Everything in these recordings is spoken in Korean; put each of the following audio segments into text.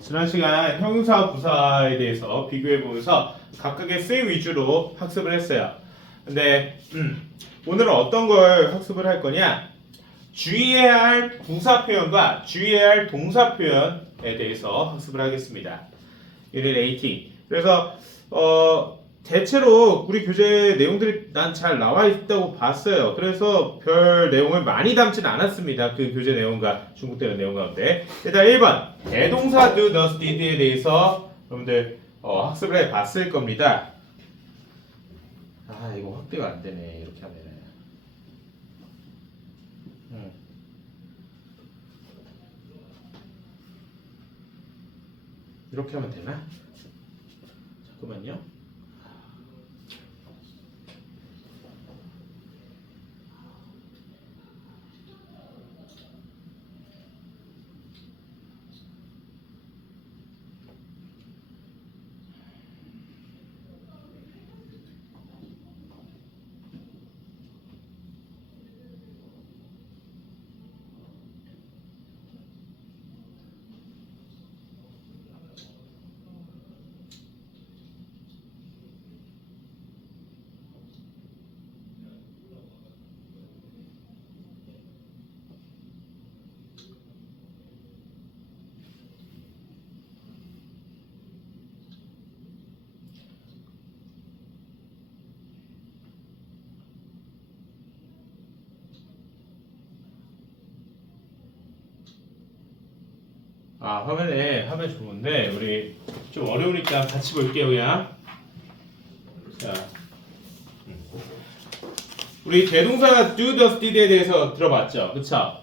지난 시간 형용사, 부사에 대해서 비교해보면서 각각의 쓰임 위주로 학습을 했어요. 근데 오늘은 어떤 걸 학습을 할 거냐? 주의해야 할 부사 표현과 주의해야 할 동사 표현에 대해서 학습을 하겠습니다. Unit 18. 그래서 대체로 우리 교재 내용들이 난 잘 나와 있다고 봤어요. 그래서 별 내용을 많이 담진 않았습니다. 그 교재 내용과 중국대는 내용 가운데. 일단 1번 대동사 do, does, did에 대해서 여러분들 학습을 해봤을 겁니다. 아 이거 확대가 안 되네. 이렇게 하면은. 이렇게 하면 되나? 잠깐만요. 화면에 하면 좋은데 우리 좀 어려우니까 같이 볼게요 그냥. 자, 우리 대동사 do, does, did에 대해서 들어봤죠, 그쵸?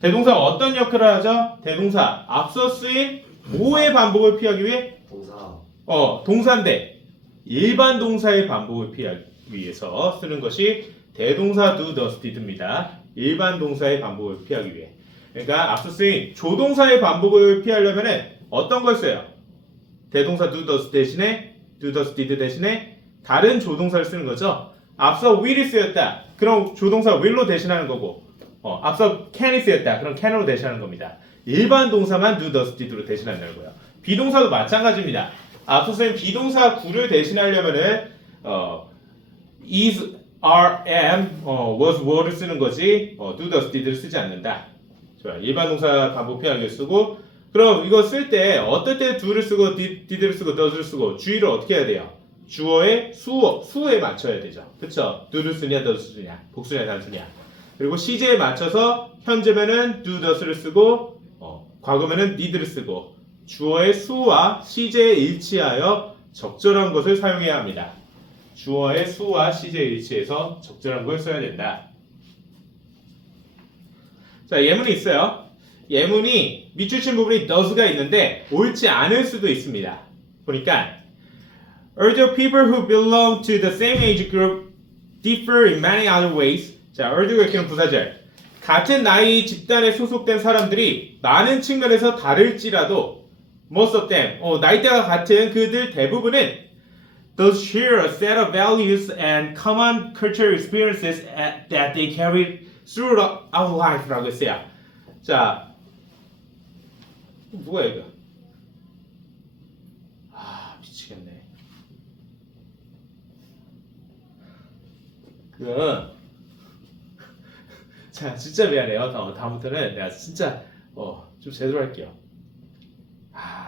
대동사가 어떤 역할을 하죠? 대동사 앞서 쓰인 뭐의 반복을 피하기 위해? 동사인데 일반 동사의 반복을 피하기 위해서 쓰는 것이 대동사 do, does, did입니다. 일반 동사의 반복을 피하기 위해. 그러니까 앞서 쓰인 조동사의 반복을 피하려면 어떤 걸 써요? 대동사 do, does 대신에 do, does, did 대신에 다른 조동사를 쓰는 거죠. 앞서 will이 쓰였다. 그럼 조동사 will로 대신하는 거고, 앞서 can이 쓰였다. 그럼 can으로 대신하는 겁니다. 일반 동사만 do, does, did로 대신한다는 거예요. 비동사도 마찬가지입니다. 앞서 쓰인 비동사 구를 대신하려면은 is, are, am, was, were를 쓰는 거지 do, does, did를 쓰지 않는다. 좋아. 일반 동사 반복 피하기 쓰고, 그럼 이거 쓸 때 어떨 때 do를 쓰고 did를 쓰고 does를 쓰고 주의를 어떻게 해야 돼요? 주어의 수에 맞춰야 되죠. 그쵸? do를 쓰냐 does 쓰냐, 복수냐 단수냐. 그리고 시제에 맞춰서 현재면은 do, does를 쓰고 과거면은 did를 쓰고 주어의 수와 시제에 일치하여 적절한 것을 사용해야 합니다. 주어의 수와 시제에 일치해서 적절한 걸 써야 된다. 자, 예문이 있어요. 예문이 밑줄 친 부분이 does가 있는데 옳지 않을 수도 있습니다. 보니까 Although people who belong to the same age group differ in many other ways. 자, although 이렇게는 부사절. 같은 나이 집단에 소속된 사람들이 많은 측면에서 다를지라도 most of them, 나이대가 같은 그들 대부분은 does share a set of values and common cultural experiences that they carry throughout life라고 했어요. 자, 뭐야 이거? 미치겠네. 자, 진짜 미안해요. 다음부터는 내가 진짜 좀 제대로 할게요.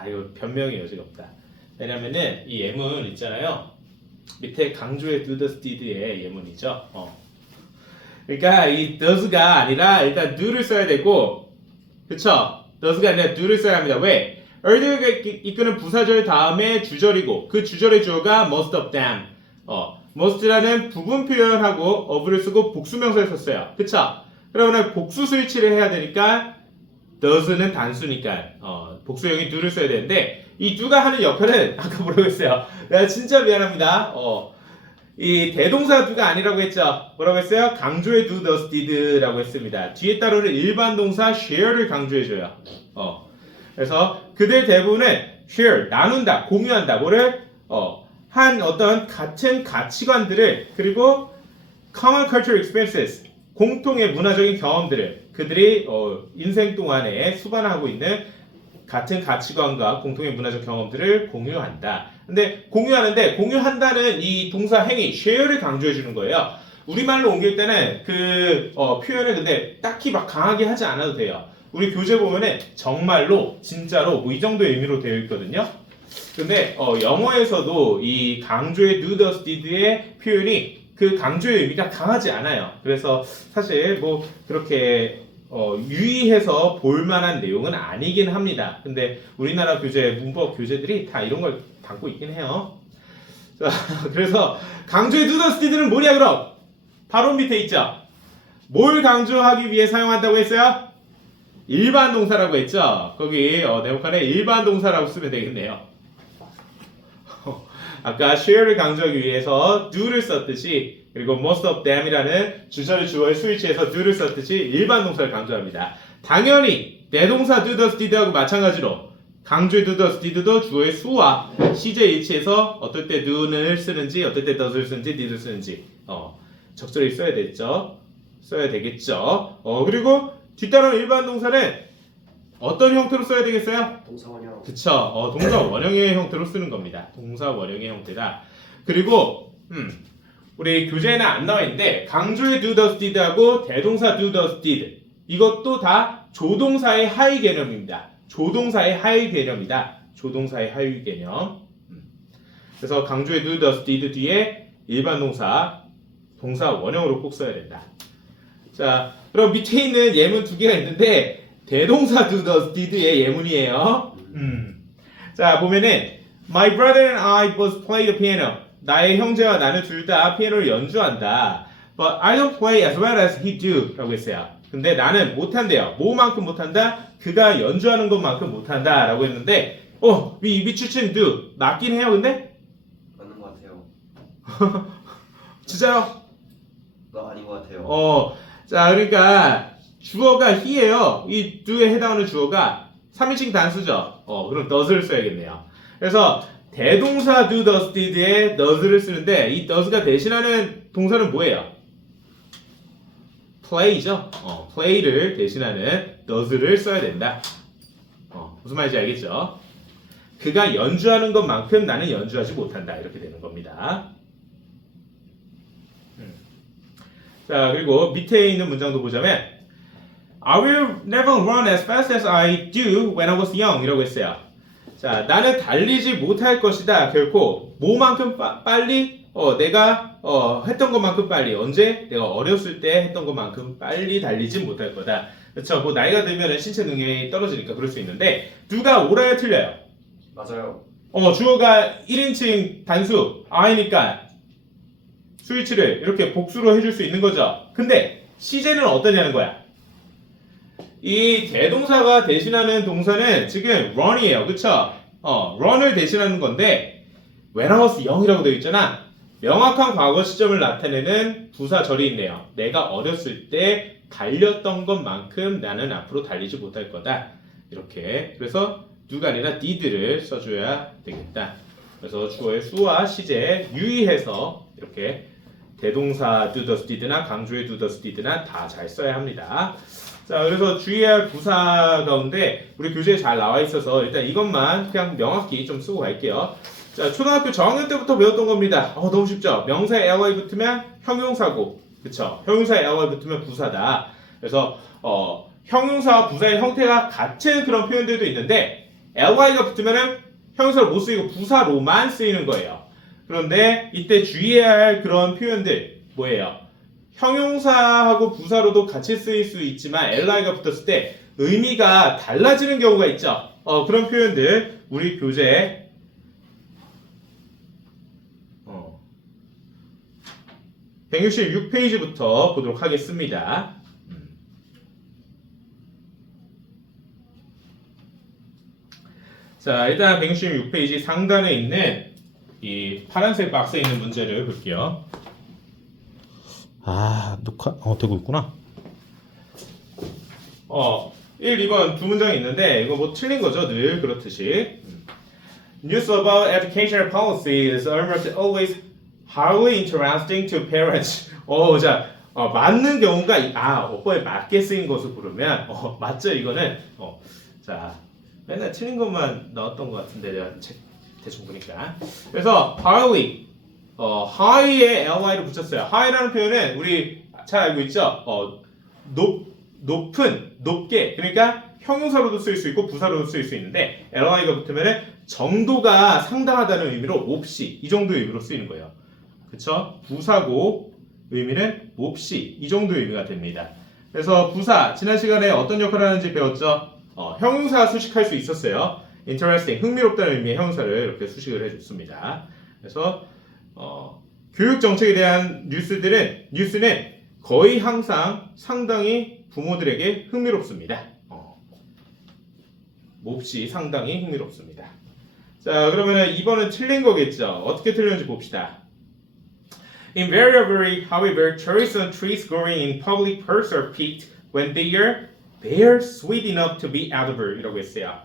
이거 변명이 여지가 없다. 왜냐면은 이 예문 있잖아요. 밑에 강조의 do, does, did의 예문이죠. 그러니까 이 does가 아니라 일단 do를 써야 되고, 그쵸? does가 아니라 do를 써야 합니다. 왜? early가 이끄는 부사절 다음에 주절이고 그 주절의 주어가 most of them. most라는 부분 표현하고 of를 쓰고 복수명사를 썼어요. 그쵸? 그러면 복수 스위치를 해야 되니까 does는 단수니까 복수형이 do를 써야 되는데 이 do가 하는 역할은 아까 뭐라고 했어요? 내가 진짜 미안합니다. 이 대동사 do가 아니라고 했죠? 뭐라고 했어요? 강조의 do, does, did라고 했습니다. 뒤에 따르는 일반 동사 share를 강조해줘요. 그래서 그들 대부분은 share, 나눈다, 공유한다. 뭐를? 한 어떤 같은 가치관들을, 그리고 common cultural experiences, 공통의 문화적인 경험들을 그들이 인생 동안에 수반하고 있는 같은 가치관과 공통의 문화적 경험들을 공유한다. 근데 공유한다는 이 동사 행위 share를 강조해 주는 거예요. 우리말로 옮길 때는 그 표현을 근데 딱히 막 강하게 하지 않아도 돼요. 우리 교재 보면은 정말로 진짜로 뭐 이 정도의 의미로 되어 있거든요. 근데 영어에서도 이 강조의 do, does, did의 표현이 그 강조의 의미가 강하지 않아요. 그래서 사실 뭐 그렇게 유의해서 볼 만한 내용은 아니긴 합니다. 근데 우리나라 교재, 문법 교재들이 다 이런 걸 담고 있긴 해요. 자, 그래서 강조의 do, does, did는 뭐냐 그럼? 바로 밑에 있죠. 뭘 강조하기 위해 사용한다고 했어요? 일반 동사라고 했죠. 거기 네모칸에 일반 동사라고 쓰면 되겠네요. 아까 share를 강조하기 위해서 do를 썼듯이 그리고 most of them이라는 주절의 주어의 스위치에서 do를 썼듯이 일반 동사를 강조합니다. 당연히 대동사 do, does, did하고 마찬가지로 강조의 do, does, did도 주어의 수와 시제 일치에서 어떨 때 do를 쓰는지 어떨 때 does를 쓰는지 did를 쓰는지 적절히 써야 되겠죠. 그리고 뒤따르는 일반 동사는 어떤 형태로 써야 되겠어요? 동사 원형. 그쵸. 동사 원형의 형태로 쓰는 겁니다. 동사 원형의 형태다. 그리고 우리 교재에는 안 나와 있는데 강조의 do, does, did하고 대동사 do, does, did 이것도 다 조동사의 하위 개념입니다. 조동사의 하위 개념이다. 조동사의 하위 개념. 그래서 강조의 do, does, did 뒤에 일반 동사 원형으로 꼭 써야 된다. 자, 그럼 밑에 있는 예문 두 개가 있는데 대동사 do, does, did의 예문이에요. 자, 보면은 My brother and I both play the piano. 나의 형제와 나는 둘 다 피아노를 연주한다. But I don't play as well as he do. 라고 했어요. 근데 나는 못한대요. 뭐만큼 못한다? 그가 연주하는 것만큼 못한다. 라고 했는데 we 추천 do. 맞긴 해요, 근데? 맞는 것 같아요. 진짜요? 아닌 것 같아요. 자, 그러니까 주어가 he예요. 이 do에 해당하는 주어가 3인칭 단수죠. 그럼 does를 써야겠네요. 그래서 대동사 do, does, did에 does를 쓰는데 이 does가 대신하는 동사는 뭐예요? play죠. play를 대신하는 does를 써야 된다. 무슨 말인지 알겠죠? 그가 연주하는 것만큼 나는 연주하지 못한다. 이렇게 되는 겁니다. 자, 그리고 밑에 있는 문장도 보자면 I will never run as fast as I do when I was young 이라고 했어요. 자, 나는 달리지 못할 것이다. 결코 뭐만큼 빨리 내가 했던 것만큼 빨리 언제 내가 어렸을 때 했던 것만큼 빨리 달리지 못할 거다. 그렇죠. 뭐 나이가 들면 신체 능력이 떨어지니까 그럴 수 있는데 누가 옳아요 틀려요? 맞아요. 주어가 1인칭 단수 I니까 스위치를 이렇게 복수로 해줄 수 있는 거죠. 근데 시제는 어떠냐는 거야. 이 대동사가 대신하는 동사는 지금 run이에요. 그쵸? run을 대신하는 건데 when I was young이라고 되어 있잖아. 명확한 과거 시점을 나타내는 부사절이 있네요. 내가 어렸을 때 달렸던 것만큼 나는 앞으로 달리지 못할 거다. 이렇게. 그래서 do가 아니라 did를 써줘야 되겠다. 그래서 주어의 수와 시제에 유의해서 이렇게 대동사 do, does, did나 강조의 do, does, did나 다 잘 써야 합니다. 자, 그래서 주의할 부사 가운데 우리 교재에 잘 나와 있어서 일단 이것만 그냥 명확히 좀 쓰고 갈게요. 자, 초등학교 저학년 때부터 배웠던 겁니다. 너무 쉽죠? 명사에 ly 붙으면 형용사고, 그쵸? 형용사에 ly 붙으면 부사다. 그래서 형용사와 부사의 형태가 같은 그런 표현들도 있는데 ly가 붙으면은 형용사로 못 쓰이고 부사로만 쓰이는 거예요. 그런데 이때 주의해야 할 그런 표현들 뭐예요? 형용사하고 부사로도 같이 쓰일 수 있지만 ly가 붙었을 때 의미가 달라지는 경우가 있죠. 그런 표현들 우리 교재에 166페이지부터 보도록 하겠습니다. 자, 일단 166페이지 상단에 있는 이 파란색 박스에 있는 문제를 볼게요. 녹화 되고 있구나. 1, 2번 두 문장이 있는데 이거 뭐 틀린 거죠, 늘 그렇듯이. News about educational policy is almost always highly interesting to parents. 자, 맞는 경우가 어법에 맞게 쓰인 것을 부르면 맞죠, 이거는. 자, 맨날 틀린 것만 나왔던 것 같은데 내가 대충 보니까. 그래서 highly, high에 ly를 붙였어요. high라는 표현은 우리 잘 알고 있죠? 높은, 높게. 그러니까 형용사로도 쓸 수 있고 부사로도 쓸 수 있는데 ly가 붙으면은 정도가 상당하다는 의미로 몹시 이 정도의 의미로 쓰이는 거예요. 그쵸? 부사고 의미는 몹시 이 정도의 의미가 됩니다. 그래서 부사 지난 시간에 어떤 역할을 하는지 배웠죠? 형용사 수식할 수 있었어요. interesting 흥미롭다는 의미의 형용사를 이렇게 수식을 해줬습니다. 그래서 교육 정책에 대한 뉴스는 거의 항상 상당히 부모들에게 흥미롭습니다. 몹시 상당히 흥미롭습니다. 자, 그러면은 2번은 틀린 거겠죠? 어떻게 틀렸는지 봅시다. Invariably, however, cherries on trees growing in public parks are picked when they are sweet enough to be edible 이라고 했어요.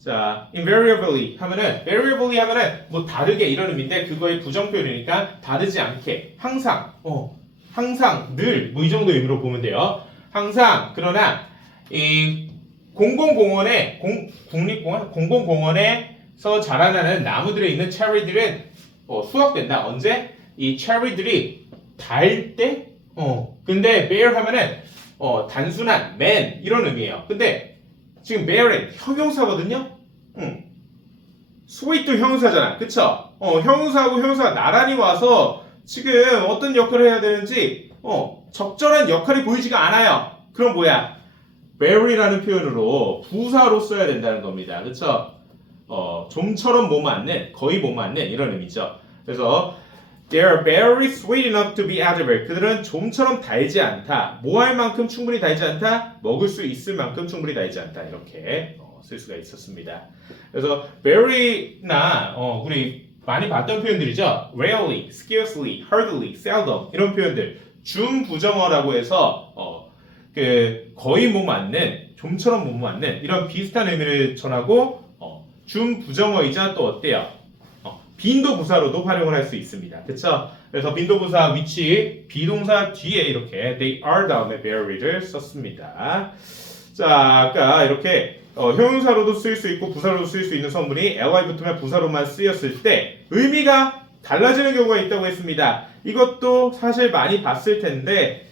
자, invariably 하면은 variably 하면은 뭐 다르게 이런 의미인데 그거의 부정 표현이니까 다르지 않게 항상 항상 늘 뭐 이 정도 의미로 보면 돼요. 항상 그러나 이 공공공원에 국립공원 공공공원에서 자라나는 나무들에 있는 체리들은 수확된다. 언제? 이 체리들이 달 때? 근데 bear 하면은 단순한 man 이런 의미예요. 근데 지금 bear은 형용사거든요. sweet도 형용사잖아. 그쵸? 형용사하고 형용사가 나란히 와서 지금 어떤 역할을 해야 되는지 적절한 역할이 보이지가 않아요. 그럼 뭐야? very라는 표현으로 부사로 써야 된다는 겁니다. 그쵸? 좀처럼 못 맞는, 거의 못 맞는 이런 의미죠. 그래서 they are very sweet enough to be edible. 그들은 좀처럼 달지 않다. 뭐 할 만큼 충분히 달지 않다. 먹을 수 있을 만큼 충분히 달지 않다. 이렇게 쓸 수가 있었습니다. 그래서 very나 우리 많이 봤던 표현들이죠. rarely, scarcely, hardly, seldom 이런 표현들 준부정어라고 해서 거의 못 맞는, 좀처럼 못 맞는 이런 비슷한 의미를 전하고 준부정어이자 또 어때요? 빈도부사로도 활용을 할 수 있습니다. 그쵸? 그래서 빈도부사 위치 비동사 뒤에 이렇게 they are 다음에 very를 썼습니다. 자, 아까 이렇게 형용사로도 쓸 수 있고 부사로도 쓸 수 있는 성분이 ly 붙으면 부사로만 쓰였을 때 의미가 달라지는 경우가 있다고 했습니다. 이것도 사실 많이 봤을 텐데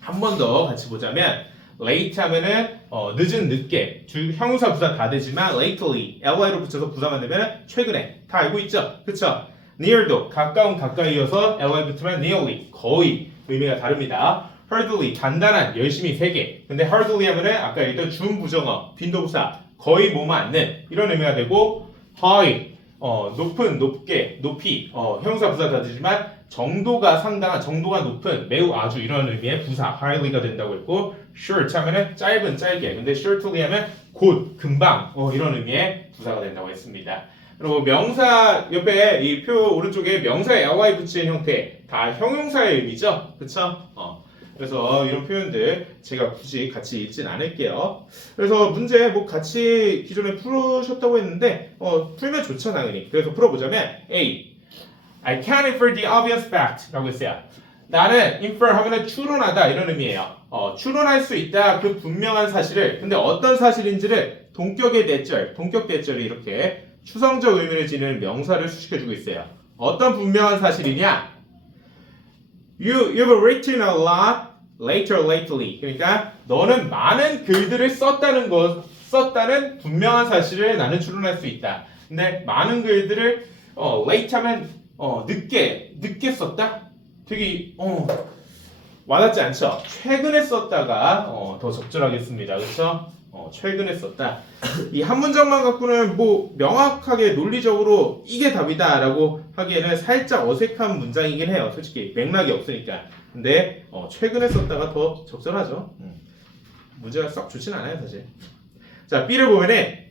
한 번 더 같이 보자면 late 하면은 늦은 늦게 형용사 부사 다 되지만 lately ly로 붙여서 부사만 되면 최근에 다 알고 있죠? 그쵸? near도 가까운 가까이여서 ly 붙으면 nearly 거의 의미가 다릅니다. hardly 단단한 열심히 세게 근데 hardly 하면은 아까 얘기했던 준부정어 빈도부사 거의 못 맞는 이런 의미가 되고 high 높은 높게 높이 형용사 부사 다 되지만 정도가 상당한 정도가 높은 매우 아주 이런 의미의 부사 highly가 된다고 했고 short 하면은 짧은 짧게 근데 shortly 하면 곧 금방 이런 의미의 부사가 된다고 했습니다. 그리고 명사 옆에 이 표 오른쪽에 명사에 ly 붙인 형태 다 형용사의 의미죠. 그쵸? 그래서 이런 표현들 제가 굳이 같이 읽진 않을게요. 그래서 문제 뭐 같이 기존에 풀으셨다고 했는데 풀면 좋죠 당연히. 그래서 풀어보자면 A I can infer the obvious fact 라고 했어요. 나는 infer 하면은 추론하다 이런 의미예요. 추론할 수 있다 그 분명한 사실을 근데 어떤 사실인지를 동격 대절이 이렇게 추상적 의미를 지닌 명사를 수식해주고 있어요. 어떤 분명한 사실이냐? You've written a lot later lately. 그러니까 너는 많은 글들을 썼다는 분명한 사실을 나는 추론할 수 있다. 근데 많은 글들을 late 하면 늦게 썼다? 되게 와닿지 않죠? 최근에 썼다가 더 적절하겠습니다. 그렇죠? 최근에 썼다. 이 한 문장만 갖고는 뭐 명확하게 논리적으로 이게 답이다라고 하기에는 살짝 어색한 문장이긴 해요. 솔직히 맥락이 없으니까. 근데 최근에 썼다가 더 적절하죠. 문제가 썩 좋진 않아요, 사실. 자, B를 보면은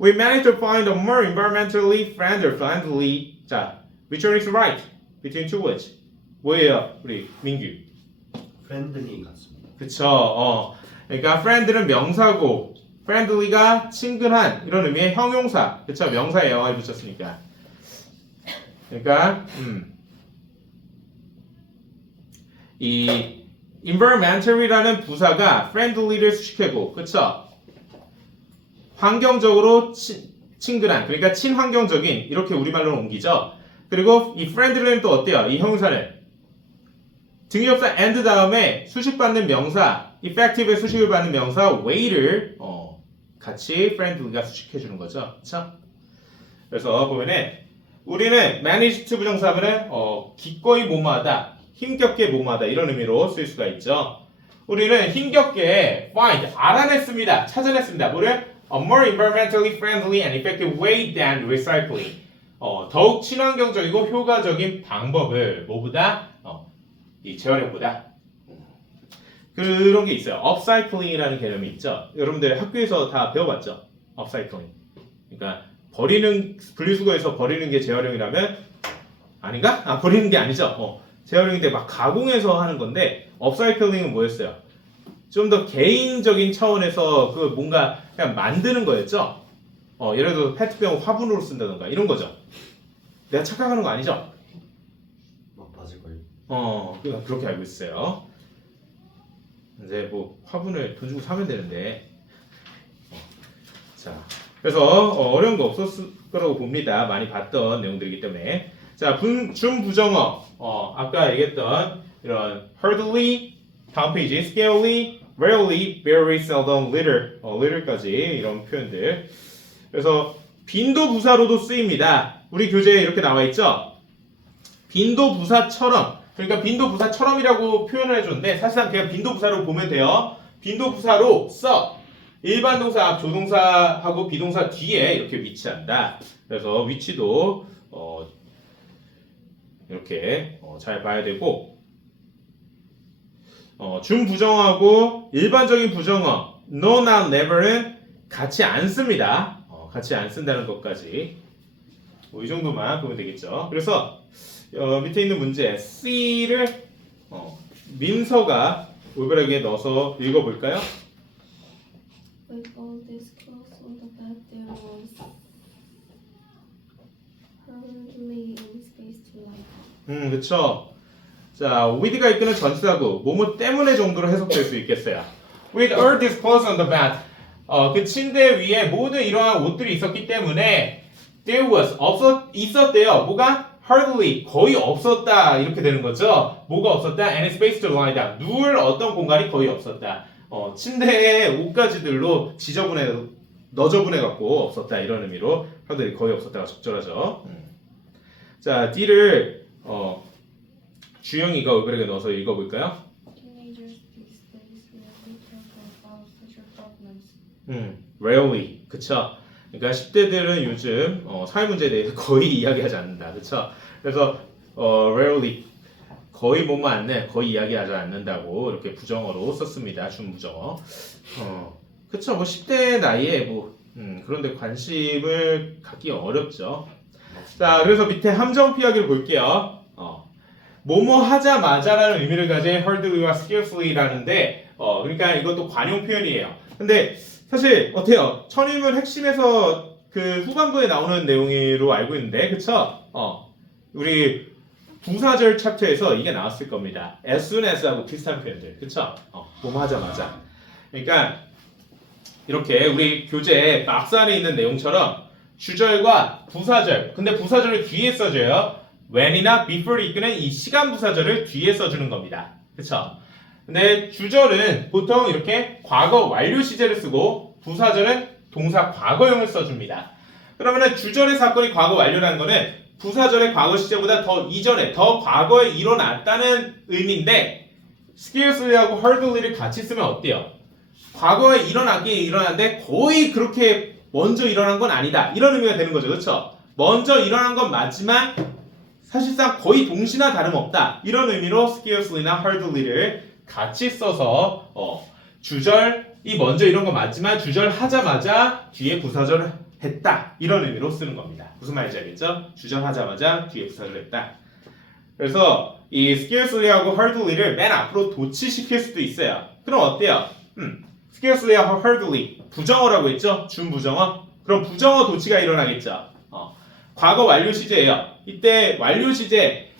We managed to find a more environmentally friendly. 자, which one is right between two words? 뭐예요, 우리 민규? friendly 같습니다. 그쵸. 그러니까 friend는 명사고 friendly가 친근한 이런 의미의 형용사. 그쵸? 명사에 영어를 붙였으니까. 그러니까 이 environmental이라는 부사가 friendly를 수식하고 그쵸? 환경적으로 친근한, 그러니까 친환경적인 이렇게 우리말로 옮기죠. 그리고 이 friendly는 또 어때요? 이 형용사는 등위접사 and 다음에 수식받는 명사, effective의 수식을 받는 명사 way를 같이 friendly가 수식해 주는 거죠. 그렇죠? 그래서 보면은 우리는 manage to 부정사면은 기꺼이 뭐뭐하다, 힘겹게 뭐뭐하다 이런 의미로 쓸 수가 있죠. 우리는 힘겹게 find 알아냈습니다, 찾아냈습니다. 뭐를? A more environmentally friendly and effective way than recycling. 더욱 친환경적이고 효과적인 방법을 뭐보다 이 재활용보다 그런 게 있어요. 업사이클링이라는 개념이 있죠. 여러분들 학교에서 다 배워봤죠. 업사이클링. 그러니까 분리수거에서 버리는 게 재활용이라면 아닌가? 버리는 게 아니죠. 재활용인데 막 가공해서 하는 건데 업사이클링은 뭐였어요? 좀 더 개인적인 차원에서 그 뭔가 그냥 만드는 거였죠. 예를 들어 페트병을 화분으로 쓴다던가 이런 거죠. 내가 착각하는 거 아니죠? 막 맞을걸요. 그렇게 알고 있어요. 이제 뭐 화분을 돈 주고 사면 되는데. 자, 그래서 어려운 거 없었을 거라고 봅니다. 많이 봤던 내용들이기 때문에. 자, 준부정어. 아까 얘기했던 이런 hardly, 다음 페이지, scarcely, rarely, very seldom, little, little까지 이런 표현들. 그래서 빈도부사로도 쓰입니다. 우리 교재에 이렇게 나와 있죠. 빈도부사처럼, 그러니까 빈도부사처럼이라고 표현을 해줬는데 사실상 그냥 빈도부사로 보면 돼요. 빈도부사로 써. 일반 동사 앞 조동사하고 비동사 뒤에 이렇게 위치한다. 그래서 위치도 이렇게 잘 봐야 되고, 준부정어하고 일반적인 부정어 no, not, never는 같이 안 씁니다. 같이 안 쓴다는 것까지 이 정도만 보면 되겠죠. 그래서 밑에 있는 문제 C를 민서가 올바르게 넣어서 읽어볼까요? With all this clothes on the bed, there was hardly any space to lie. 그쵸. 자, with가 이끄는 전치사구 뭐뭐 때문에 정도로 해석될 수 있겠어요. With all these clothes on the bed, 그 침대 위에 모든 이러한 옷들이 있었기 때문에 there was 있었대요. 뭐가? hardly 거의 없었다 이렇게 되는 거죠. 뭐가 없었다? any space to lie down. 누울 어떤 공간이 거의 없었다. 침대에 옷가지들로 너저분해 갖고 없었다 이런 의미로 hardly 거의 없었다가 적절하죠. 자, D를 주영이가 올바르게 넣어서 읽어볼까요? Teenagers these days rarely talk about social problems. rarely, 그쵸? 그러니까 10대들은 요즘 사회 문제에 대해서 거의 이야기하지 않는다, 그쵸? 그래서 rarely 거의 뭐뭐 않네, 거의 이야기하지 않는다고 이렇게 부정어로 썼습니다, 준부정어. 그쵸? 뭐 10대 나이에 뭐 그런데 관심을 갖기 어렵죠. 자, 그래서 밑에 함정 피하기를 볼게요. 뭐뭐 하자마자라는 의미를 가진 hardly와 scarcely라는데 그러니까 이것도 관용 표현이에요. 근데 사실 어때요? 천인문 핵심에서 그 후반부에 나오는 내용으로 알고 있는데, 그쵸? 우리 부사절 챕터에서 이게 나왔을 겁니다. as soon as하고 비슷한 표현들, 그쵸? 뭐뭐 하자마자. 그러니까 이렇게 우리 교재 박스 안에 있는 내용처럼 주절과 부사절, 근데 부사절을 뒤에 써줘요. when이나 before를 이끄는 이 시간 부사절을 뒤에 써주는 겁니다. 그쵸? 근데 주절은 보통 이렇게 과거 완료 시제를 쓰고 부사절은 동사 과거형을 써줍니다. 그러면은 주절의 사건이 과거 완료라는 거는 부사절의 과거 시제보다 더 이전에, 더 과거에 일어났다는 의미인데 scarcely하고 hardly를 같이 쓰면 어때요? 과거에 일어났긴 일어났는데 거의 그렇게 먼저 일어난 건 아니다. 이런 의미가 되는 거죠. 그렇죠? 먼저 일어난 건 맞지만 사실상 거의 동시나 다름없다. 이런 의미로 scarcely나 hardly를 같이 써서 주절이 먼저 이런 거 맞지만 주절 하자마자 뒤에 부사절을 했다. 이런 의미로 쓰는 겁니다. 무슨 말인지 알겠죠? 주절 하자마자 뒤에 부사절을 했다. 그래서 이 scarcely하고 hardly를 맨 앞으로 도치시킬 수도 있어요. 그럼 어때요? scarcely하고 hardly 부정어라고 했죠? 준부정어. 그럼 부정어 도치가 일어나겠죠. 과거 완료 시제예요. 이때 완료 시제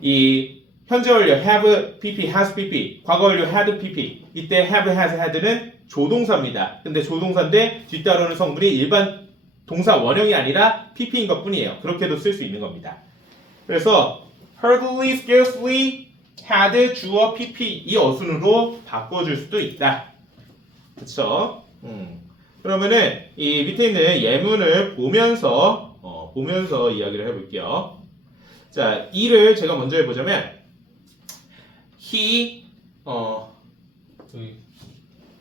이 현재 완료 have pp, has pp, 과거 완료 had pp. 이때 have, has, had는 조동사입니다. 근데 조동사인데 뒤따르는 성분이 일반 동사 원형이 아니라 pp인 것 뿐이에요. 그렇게도 쓸 수 있는 겁니다. 그래서 hardly, scarcely, had, 주어, pp 이 어순으로 바꿔줄 수도 있다. 그쵸? 그러면은 이 밑에 있는 예문을 보면서 이야기를 해볼게요. 자, 이를 제가 먼저 해보자면 he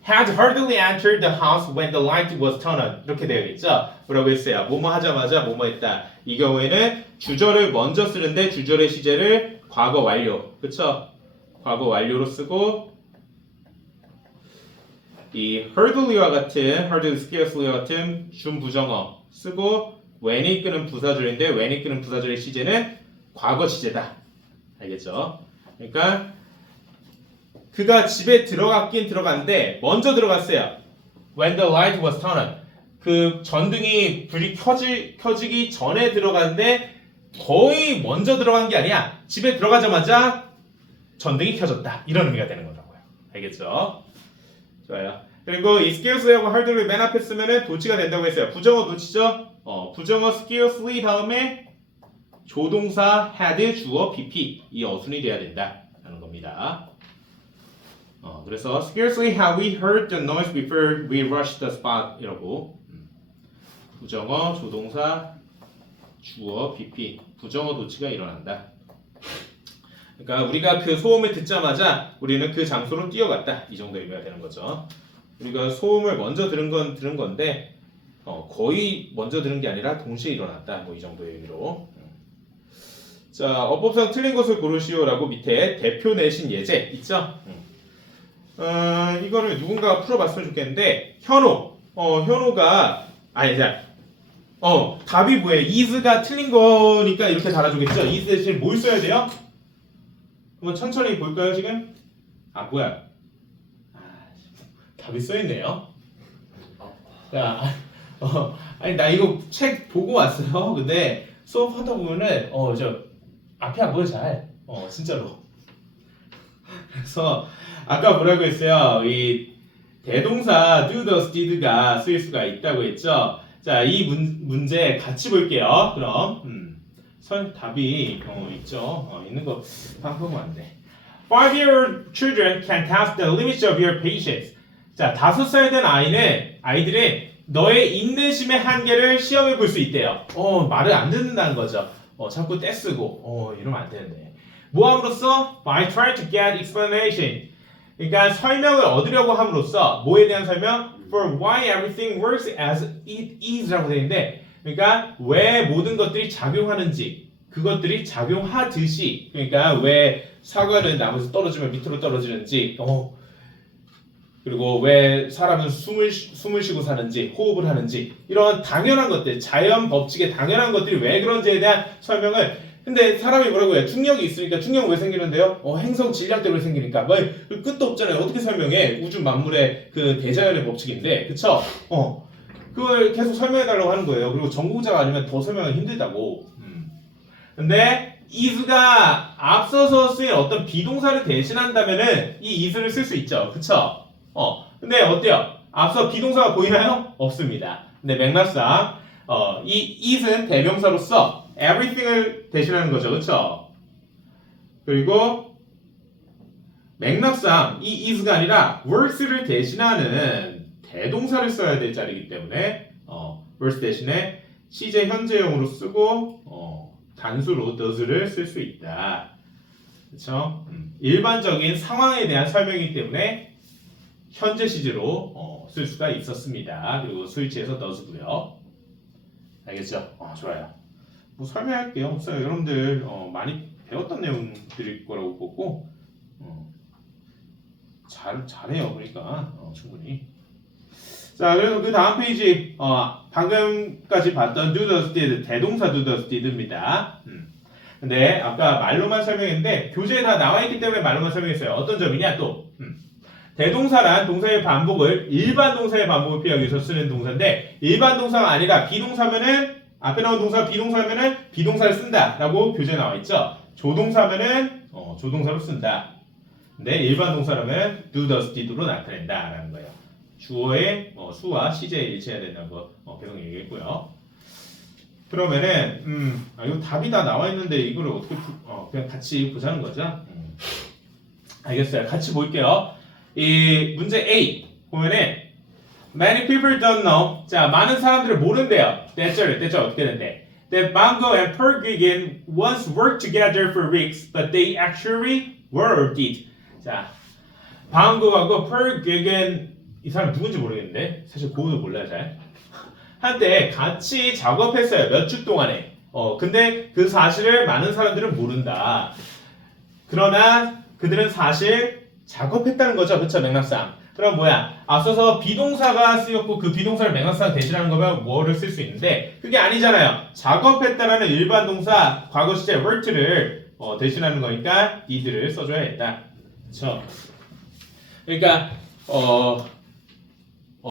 had hardly entered the house when the light was turned on. 이렇게 되어 있죠. 뭐라고 했어요? 뭐뭐 하자마자 뭐뭐 했다. 이 경우에는 주절을 먼저 쓰는데 주절의 시제를 과거 완료. 그쵸? 과거 완료로 쓰고 이 hardly와 같은 hardly, scarcely와 같은 준부정어 쓰고 when이 끄는 부사절인데 when이 끄는 부사절의 시제는 과거 시제다. 알겠죠? 그러니까 그가 집에 들어갔긴 들어갔는데 먼저 들어갔어요. When the light was turned on. 그 전등이 불이 켜지기 전에 들어갔는데 거의 먼저 들어간 게 아니야. 집에 들어가자마자 전등이 켜졌다. 이런 의미가 되는 거라고요. 알겠죠? 좋아요. 그리고 이 scarcely하고 hardly 맨 앞에 쓰면은 도치가 된다고 했어요. 부정어 도치죠? 부정어 scarcely 다음에 조동사 had, 주어, pp 이 어순이 돼야 된다라는 겁니다. 그래서 scarcely have we heard the noise before we rushed the spot 이라고 부정어, 조동사, 주어, pp 부정어 도치가 일어난다. 그러니까 우리가 그 소음을 듣자마자 우리는 그 장소로 뛰어갔다. 이 정도 의미가 되는 거죠. 우리가 소음을 먼저 들은 건데 거의 먼저 들은 게 아니라 동시에 일어났다. 뭐 이 정도의 의미로. 자, 어법상 틀린 것을 고르시오라고 밑에 대표 내신 예제 있죠? 이거를 누군가가 풀어봤으면 좋겠는데 현호가 답이 뭐예요? is가 틀린 거니까 이렇게 달아주겠죠? is 대신에 뭘 써야 돼요? 한번 천천히 볼까요 지금? 뭐야? 답이 써있네요. 자, 아니 나 이거 책 보고 왔어요. 근데 수업하다 보면은 저 앞이 안 보여 잘. 진짜로. 그래서 아까 뭐라고 했어요? 이 대동사 do, does, did가 쓰일 수가 있다고 했죠. 자, 이 문제 같이 볼게요. 그럼 답이 있죠. 있는 거 방법은 안 돼. 5-year-old children can test the limits of your patience. 자, 5살 된 아이들은 너의 인내심의 한계를 시험해 볼 수 있대요. 말을 안 듣는다는 거죠. 자꾸 떼쓰고 이러면 안 되는데. 뭐 함으로써? By trying to get explanation. 그러니까 설명을 얻으려고 함으로써 뭐에 대한 설명? For why everything works as it is라고 되어 있는데 그러니까 왜 모든 것들이 작용하는지 그것들이 작용하듯이 그러니까 왜 사과는 나무에서 떨어지면 밑으로 떨어지는지 그리고 왜 사람은 숨을 쉬고 사는지 호흡을 하는지 이런 당연한 것들 자연 법칙의 당연한 것들이 왜 그런지에 대한 설명을 근데 사람이 뭐라고 해요? 중력이 있으니까 중력은 왜 생기는데요? 행성 질량 때문에 생기니까 뭐 끝도 없잖아요. 어떻게 설명해? 우주 만물의 그 대자연의 법칙인데 그쵸? 그걸 계속 설명해 달라고 하는 거예요. 그리고 전공자가 아니면 더 설명하기 힘들다고. 근데 is가 앞서서 쓰인 어떤 비동사를 대신한다면은 이 is를 쓸 수 있죠. 그쵸? 근데 어때요? 앞서 비동사가 보이나요? 없습니다. 근데 맥락상 이 is는 대명사로서 everything을 대신하는 거죠. 그쵸? 그리고 맥락상 이 is가 아니라 works를 대신하는 대동사를 써야 될 자리이기 때문에 works 대신에 시제 현재형으로 쓰고 단수로 does를 쓸 수 있다. 그쵸? 일반적인 상황에 대한 설명이기 때문에 현재 시제로 쓸 수가 있었습니다. 그리고 스위치에서 does고요. 알겠죠? 좋아요. 뭐 설명할게요. 없어요. 여러분들 많이 배웠던 내용들일 거라고 보고 잘해요. 그러니까 충분히. 자, 그래서 그 다음 페이지 방금까지 봤던 do, does, did 대동사 do, does, did입니다. 근데 아까 말로만 설명했는데 교재에 다 나와 있기 때문에 말로만 설명했어요. 어떤 점이냐 또 대동사란 동사의 반복을 일반 동사의 반복을 피하기 위해서 쓰는 동사인데 일반 동사가 아니라 비동사면은 앞에 나온 동사 비동사면은 비동사를 쓴다라고 교재에 나와 있죠. 조동사면은 조동사로 쓴다. 근데 일반 동사라면 do, does, did로 나타낸다라는 거예요. 주어의 수와 시제에 일치해야 된다는 거 계속 얘기했고요. 그러면은 이거 답이 다 나와 있는데 이거를 어떻게 그냥 같이 보자는 거죠. 알겠어요. 같이 볼게요. 이 문제 A 보면은 many people don't know. 자, 많은 사람들을 모른대요. 대절 어떻게 된대? That Bango and Pergigin once worked together for weeks, but they actually worked. 자, 방고하고 Pergigin 이 사람 누군지 모르겠는데 사실 고우도 몰라요 잘. 한때 같이 작업했어요. 몇 주 동안에. 근데 그 사실을 많은 사람들은 모른다. 그러나 그들은 사실 작업했다는 거죠. 그렇죠? 맥락상. 그럼 뭐야? 앞서서 비동사가 쓰였고 그 비동사를 맥락상 대신하는 거면 뭐를 쓸 수 있는데 그게 아니잖아요. 작업했다라는 일반 동사 과거 시제 worked를 대신하는 거니까 did를 써줘야겠다. 그렇죠? 그러니까